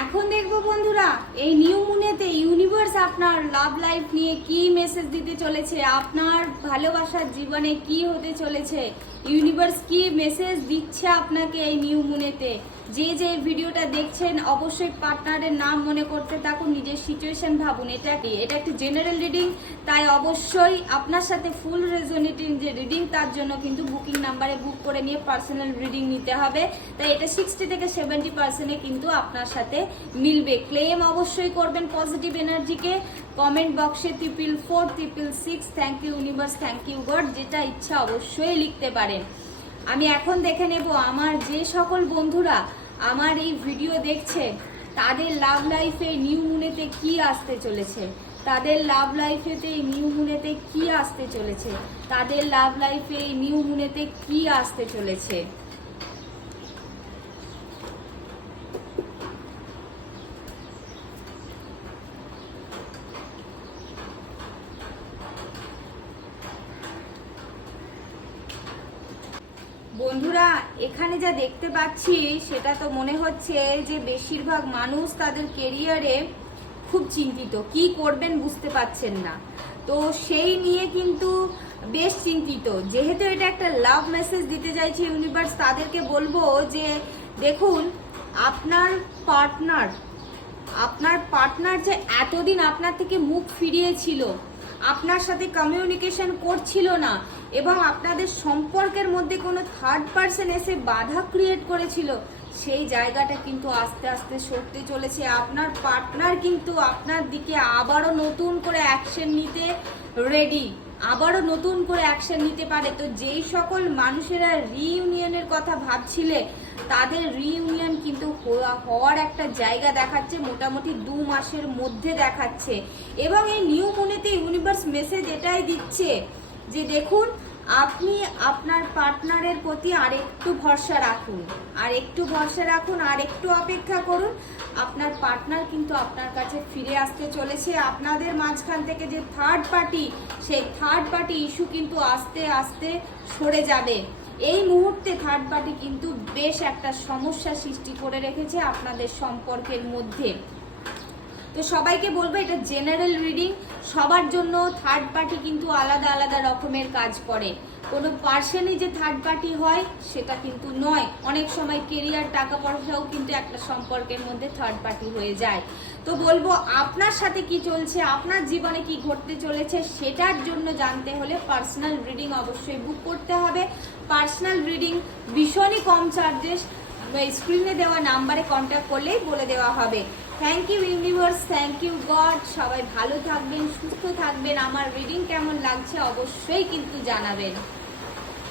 এখন দেখবো বন্ধুরা এই নিউ মুনেতে ইউনিভার্স আপনার লাভ লাইফ নিয়ে কি মেসেজ দিতে চলেছে, আপনার ভালোবাসার জীবনে কি হতে চলেছে, ইউনিভার্স কি মেসেজ দিচ্ছে আপনাকে এই নিউ মুনেতে। যে ভিডিওটা দেখছেন অবশ্যই পার্টনারের নাম মনে করতে থাকুন, নিজের সিচুয়েশন ভাবুন। এটা একটি জেনারেল রিডিং, তাই অবশ্যই আপনার সাথে ফুল রেজোনেটিং যে রিডিং তার জন্য কিন্তু বুকিং নাম্বারে বুক করে নিয়ে পার্সোনাল রিডিং নিতে হবে। তাই এটা 60 থেকে 70% কিন্তু আপনার সাথে মিলবে। ক্লেম অবশ্যই করবেন পজিটিভ এনার্জিকে। কমেন্ট বক্সে 444 666 thank you universe, thank you god, যেটা ইচ্ছা অবশ্যই লিখতে পারেন। আমি এখন দেখে নেব আমার যে সকল বন্ধুরা আমার এই ভিডিও দেখছে তাদের লাভ লাইফে নিউ মুনেতে কি আসতে চলেছে, তাদের লাভ লাইফেতে নিউ মুনেতে কি আসতে চলেছে, তাদের লাভ লাইফে নিউ মুনেতে কি আসতে চলেছে। বন্ধুরা এখানে যা দেখতে পাচ্ছি সেটা তো মনে হচ্ছে যে বেশিরভাগ মানুষ তাদের কেরিয়ারে খুব চিন্তিত, কি করবেন বুঝতে পারছেন না। তো সেই নিয়ে কিন্তু বেশ চিন্তিত। যেহেতু এটা একটা লাভ মেসেজ দিতে চাইছে ইউনিভার্স, তাদেরকে বলবো যে দেখুন আপনার পার্টনার যে এতদিন আপনার থেকে মুখ ফিরিয়েছিল, আপনার সাথে কমিউনিকেশন করছিল না এবং আপনাদের সম্পর্কের মধ্যে কোনো থার্ড পার্সন এসে বাধা ক্রিয়েট করেছিল, সেই জায়গাটা কিন্তু আস্তে আস্তে সরতে চলেছে। আপনার পার্টনার কিন্তু আপনার দিকে আবারও নতুন করে অ্যাকশন নিতে রেডি, আবারও নতুন করে অ্যাকশন নিতে পারে। তো যেই সকল মানুষেরা রিইউনিয়নের কথা ভাবছিলে তাদের রিইউনিয়ন কিন্তু হওয়ার একটা জায়গা দেখাচ্ছে, মোটামুটি 2 মাসের মধ্যে দেখাচ্ছে। এবং এই নিউ মুনেতে ইউনিভার্স মেসেজ এটাই দিচ্ছে যে দেখুন আপনি আপনার পার্টনারের প্রতি আরেকটু ভরসা রাখুন, আর একটু অপেক্ষা করুন। আপনার পার্টনার কিন্তু আপনার কাছে ফিরে আসতে চলেছে। আপনাদের মাঝখান থেকে যে থার্ড পার্টি, সেই থার্ড পার্টি ইস্যু কিন্তু আস্তে আস্তে সরে যাবে। এই মুহূর্তে থার্ড পার্টি কিন্তু বেশ একটা সমস্যা সৃষ্টি করে রেখেছে আপনাদের সম্পর্কের মধ্যে। তো সবাইকে বলবো এটা জেনারেল রিডিং, সবার জন্য থার্ড পার্টি কিন্তু আলাদা আলাদা রকমের কাজ করে। কোনো পার্সনই যে থার্ড পার্টি হয় সেটা কিন্তু নয়। অনেক সময় কেরিয়ার, টাকা পয়সাও কিন্তু একটা সম্পর্কের মধ্যে থার্ড পার্টি হয়ে যায়। তো বলবো আপনার সাথে কি চলছে, আপনার জীবনে কি ঘটতে চলেছে, সেটার জন্য জানতে হলে পার্সোনাল রিডিং অবশ্যই বুক করতে হবে। পার্সোনাল রিডিং ভীষণই কম চার্জেস, স্ক্রিনে দেওয়া নাম্বারে কন্ট্যাক্ট করলেই বলে দেওয়া হবে। Thank you universe, thank you god. সবাই ভালো থাকবেন, সুস্থ থাকবেন। আমার রিডিং কেমন লাগছে অবশ্যই কিন্তু জানাবেন।